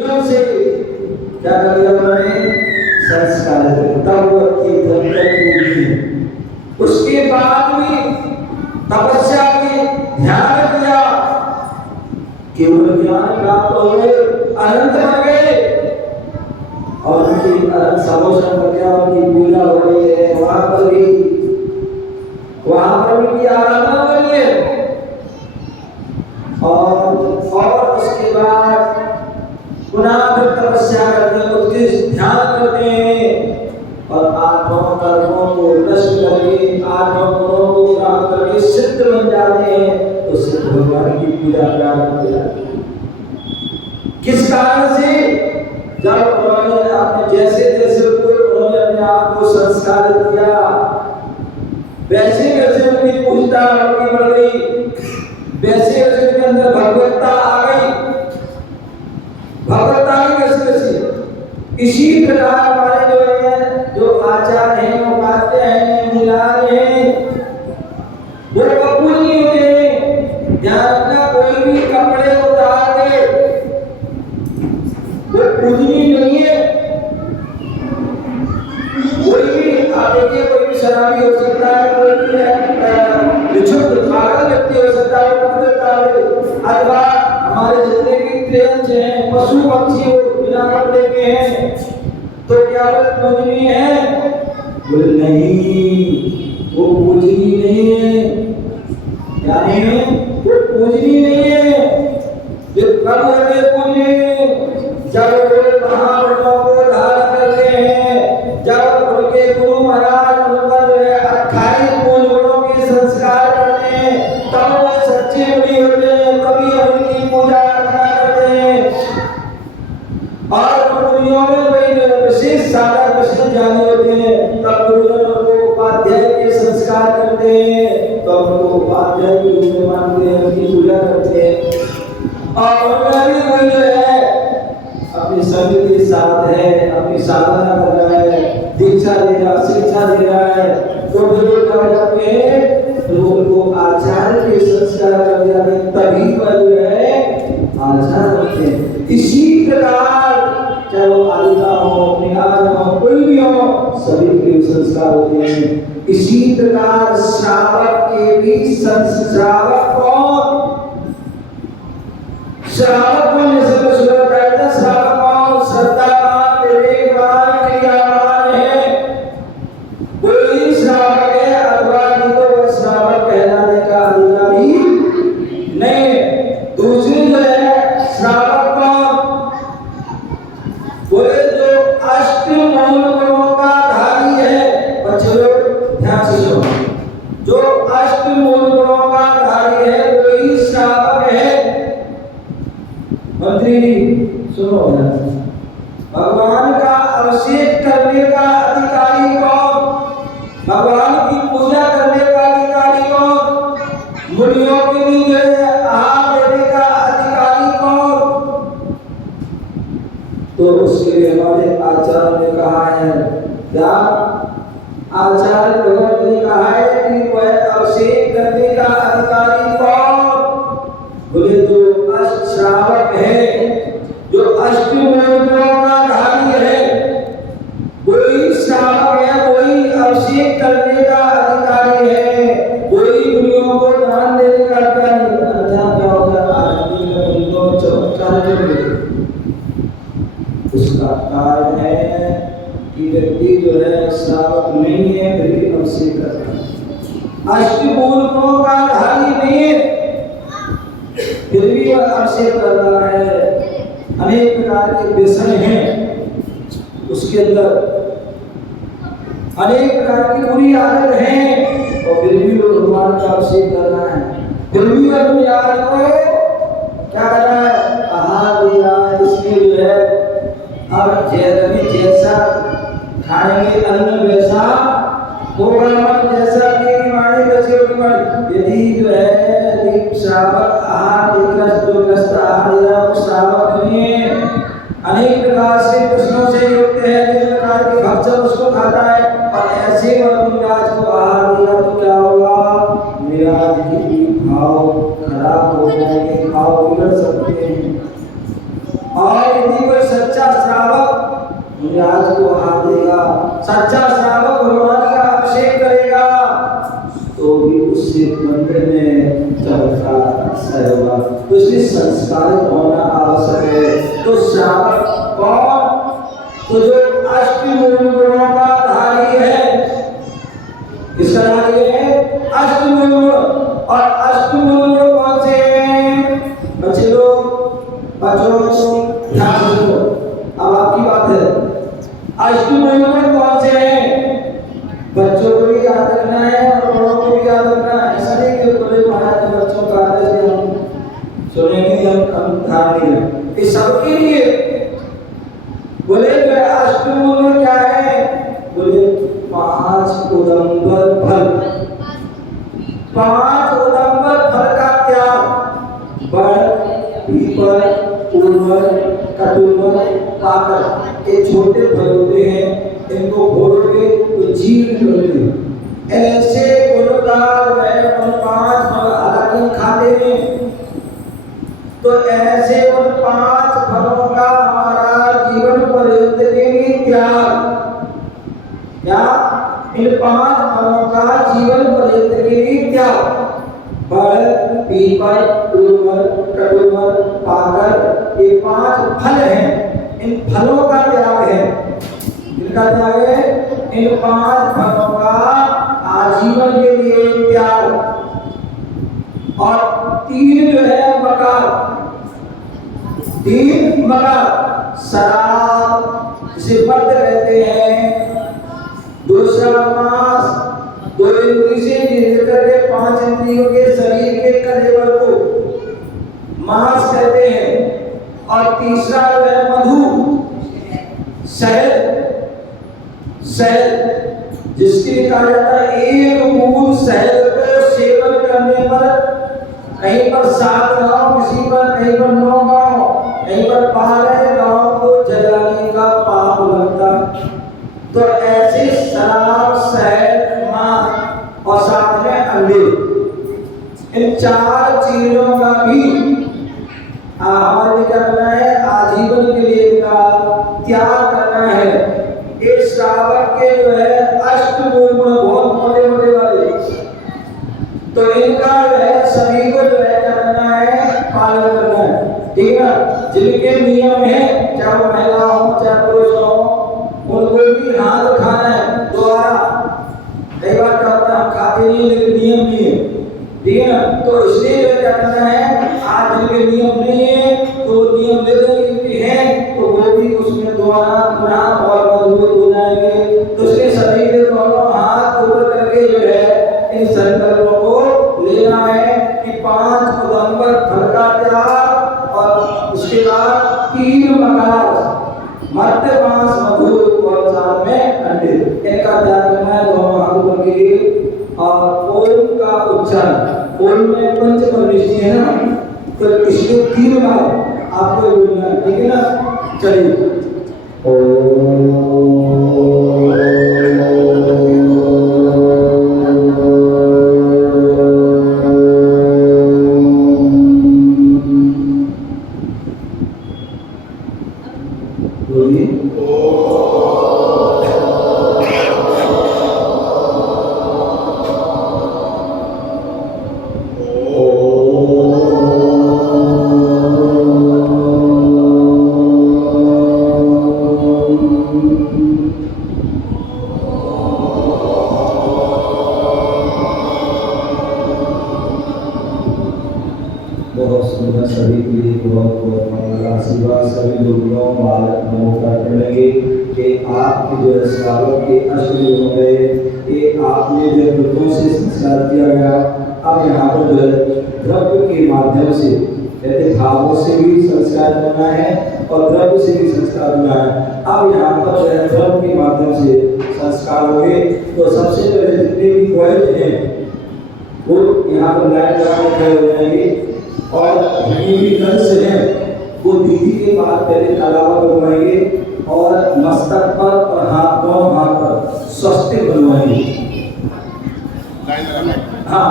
से क्या कर दिया उन्होंने? संस्कार तब की उसके बाद भी तपस्या की ध्यान किया, केवल ज्ञान प्राप्त हो गए, अनंत बन गए और उनकी अनंत समोषण प्रज्ञा की पूजा हो रही है। वहां पर भी उनकी आराधना हो रही है और उसके बाद पुनः तपस्या करते हैं, उत्कृष्ट ध्यान करते हैं और आठों कर्मों को नष्ट करके आठों गुणों को प्राप्त करके सिद्ध बन जाते हैं। तो सिद्ध भगवान की पूजा प्रारंभ हो जाती है। किस कारण से? जब उन्होंने अपने जैसे जैसे उन्होंने अपने आप को संस्कारित किया, वैसे वैसे उनकी पूजता उनकी बढ़ गई, वैसे वैसे उनके अंदर भगवत्ता आ गई। भगवत्ता की कैसे? इसी प्रकार हमारे जो आचार हैं, उपाध्य हैं, मुलार हैं, वो कबूल नहीं होते। ध्यान रखना, कोई भी कपड़े उतार दे वो पूजनीय नहीं है। कोई भी आप देखिए, कोई भी शराबी हो सकता है, कोई भी विक्षुब्ध पागल व्यक्ति हो सकता है, अथवा हमारे जितने भी क्रियंच हैं, पशु पक्षी हो बिना कपड़े के हैं, तो क्या वो पूजनीय है? बोले नहीं, वो पूजनीय नहीं है। क्या नहीं है? वो पूजनीय नहीं है। जो कब होते पूजनीय? जब वो महावर्णों को धारण करते हैं, जब उनके गुरु महाराज उन पर 28 मूल गुणों के संस्कार करते हैं, तब वो सच्चे मुनि होते हैं। तभी उनकी पूजा अर्चना करते हैं और मुनियों में विशेष साधक विष्णु ज्ञानी होते हैं। तब गुरुजन उनको उपाध्याय के संस्कार करते हैं, तो उनको उपाध्याय के रूप में मानते हैं, उनकी पूजा करते हैं। और उनका भी कोई जो है अपनी संग के साथ है, अपनी साधना कर रहा है, दीक्षा दे रहा, शिक्षा दे रहा है, तो जो क्या जाते हैं तो उनको आचार्य के संस्कार कर जाते हैं, तभी वह जो है आचार्य होते हैं। इसी प्रकार चाहे वो आलिका हो, निहार हो, कोई भी हो, सभी के संस्कार होते हैं। इसी प्रकार श्रावक के भी श्रावक कौन? श्रावक कौन? जैसे मैं सुना था, श्रावक कौन? श्रद्धावान, विवेकवान, क्रियावान है, कोई श्रावक है। अथवा नहीं तो वह श्रावक कहलाने का अधिकारी नहीं है। दूसरी जो है श्रावक कौन? बोले जो अष्ट मूल गुणों का धारी है। बच्चों ध्यान से सुनो, जो अष्ट मूल गुणों का धारी है वही श्रावक है। मंत्री सुनो, भगवान का अभिषेक करने का अधिकारी कौन? भगवान की पूजा करने का अधिकारी कौन? मुनियों के लिए आहार देने का अधिकारी कौन? तो उसके लिए हमारे आचार्य ने कहा है, क्या आचार्य भगवान ने कहा है कि वह अभिषेक करने का अधिकारी कौन? बोले जो अष्ट श्रावक है, जो अष्ट मूल का धारी है, वही श्रावक है, वही अभिषेक करने का अधिकारी है, वही गुरुओं को दान देने का अधिकारी। क्या होगा? चमत्कार उसका कारण है कि व्यक्ति जो है श्रावक नहीं है, फिर भी अभिषेक करता है, अष्टमूल का धारी नहीं है, फिर भी वह अभिषेक कर रहा है। अनेक प्रकार के व्यसन हैं उसके अंदर, अनेक प्रकार की बुरी आदत है, और फिर भी वो भगवान का अभिषेक कर रहा है। फिर भी वह यार को क्या कर रहा है? आहार दे रहा है। इसलिए जो है अब जैसा खाएंगे अन्न वैसा होगा मन, जैसा कि वाणी वैसे होगी वाणी। यदि जो है श्रावक आहार देकर जो ग्रस्त आहार दे रहा है वो श्रावक नहीं है। अनेक प्रकार से प्रश्नों से युक्त है, अनेक प्रकार के भक्षण उसको खाता है, और ऐसे वरराज को आहार देगा तो क्या होगा? विराज की भाव खराब हो जाएंगे, भाव बिगड़ सकते हैं। और यदि कोई सच्चा श्रावक मुझे आज को हाथ देगा, सच्चा श्रावक भगवान का अभिषेक करेगा, तो भी उससे मंदिर में चमत्कार होगा। तो इसलिए संस्कार होना आवश्यक है। तो श्रावक कौन? तो जो अष्टमूल गुणों का धारी है। किसका धारी है? अष्टमूल गुण। और अष्टमूल गुण कौन से हैं? बच्चे लोग बच्चों ध्यान से सुनो, अब आपकी बात है। अष्टमूल गुण कौन से हैं? बच्चों को भी याद रखना है और बड़ों को भी याद रखना है। ऐसा नहीं कि बोले महाराज ने बच्चों का आदेश दिया हम सुनेंगे, हम ध्यान नहीं रखेंगे। ये सबके लिए बोले अष्टमूल क्या है? बोले 5 उदंबर फल। 5 उदंबर फल का त्याग, बड़, पीपल, उर्वर, कटुम्बर, पाकर, ये छोटे फल होते हैं, इनको भोरोगे तो जीर्ण करोगे। ऐसे गुणकार है उन 5 फल, हालांकि खाते हैं, तो ऐसे उन 5 फलों का हमारा जीवन पर्यंत के लिए त्याग, क्या इन 5 फलों का जीवन पर्यंत के लिए त्याग, बड़, पीपल, उर्वर, कटुम्बर, पाकर, ये 5 फल हैं। इन फलों का त्याग है। इनका त्याग है, इन 5 फलों का आजीवन के लिए त्याग। और 3 जो है मकार, 3 मकार, शराब जिसे मर्द कहते हैं, दूसरा मांस, 2 इंद्रिय से लेकर के 5 इंद्रियों के शरीर के कलेवर को मांस कहते हैं। और तीसरा जो है मधु, शहद, शहद जिसके कहा जाता है 1 बूंद शहद को सेवन करने पर कहीं पर 7 गांव, किसी पर कहीं पर 9 गांव, कहीं पर 12 गांव को जलाने का पाप लगता। तो ऐसे शराब, शहद, मांस और साथ में अंडे, इन 4 चीजों का भी हमारे क्या करना है? आजीवन के लिए इनका त्याग करना है। ये श्रावक के जो है अष्टमूल गुण बहुत मोटे मोटे वाले, तो इनका जो है सभी को जो है क्या करना है? पालन करना है। ठीक है, जिनके नियम है, चाहे वो महिला हो चाहे पुरुष हो, उनको भी हाथ खाना है दोबारा। कई बार क्या होता है हम खाते नहीं लेकिन नियम नहीं है, ठीक है, तो इसलिए क्या करना है? आज जिनके नियम नहीं है तो नियम दे दो, इनके हैं तो वो भी उसमें दोबारा पुनः और मजबूत हो जाएंगे। तो इसलिए सभी के दोनों हाथ ऊपर करके जो है इन संकल्पों को लेना है कि 5 उदंबर फल का त्याग और उसके बाद 3 मकार, मर्द, मांस, मधु और साथ में अंडे, इनका त्याग करना है दोनों हाथ ऊपर के। और ओम का उच्चारण, ओम में पंच परमेष्टि है ना, तो इसलिए 3 बार आपको बोलना है, ठीक है ना? चलिए सभी के लिए बहुत बहुत मंगल आशीर्वाद। सभी लोगों भारत नमो करेंगे कि आपके जो श्रावक के अष्टमी हो गए, ये आपने जो व्रतों से संस्कार किया गया, अब यहाँ पर जो है द्रव्य के माध्यम से, कहते भावों से भी संस्कार करना है और द्रव्य से भी संस्कार करना है। अब यहाँ पर जो है द्रव्य के माध्यम से संस्कार होंगे। तो सबसे पहले जितने भी क्वाइट हैं वो यहाँ पर लाइन लगाने खड़े हो जाएंगे और भी रंस है वो दीदी के बाद पहले कलावा बनवाएंगे और मस्तक पर और हाथ, दोनों हाथ पर स्वस्तिक बनवाएंगे। हाँ,